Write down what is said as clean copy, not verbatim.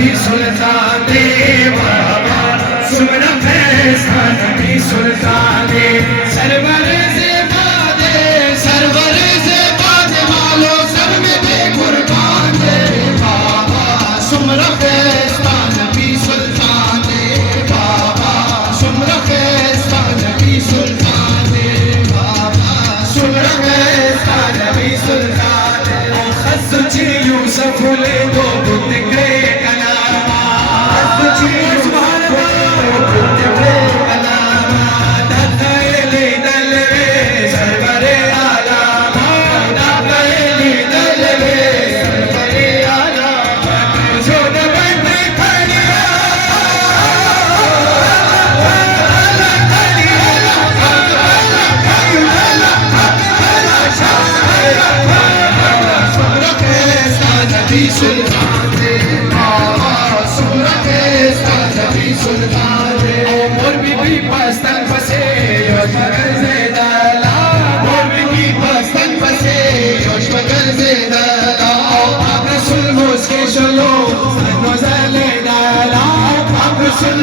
नबी सुल्तान दे बाबा सुमरा फैसला नबी सुल्तान दे सरवर से बादे मालो सर में दे कुर्बान दे बाबा सुमरा फैसला नबी सुल्तान दे बाबा सुमरा फैसला नबी सुल्तान दे बाबा सुमरा फैसला नबी सुल्तान दे खज़्ज़ी यूसुफ ले दो बुत के कलामा खज़्ज़ी यूसुफ ले दो बुत के कलामा दखले दलवे सरवरे आलामा दखले दलवे सरवरे आलामा जो बंद खड़िया नबी सुल्तान दे बाबा सुमरा फैसला नबी सुल्तान दे मोर बीबी पस्तन फसे योश मगर से दला मोर बीबी पस्तन फसे योश मगर से दला आप रसूल मुस्के शलो नज़ले दला आप रसूल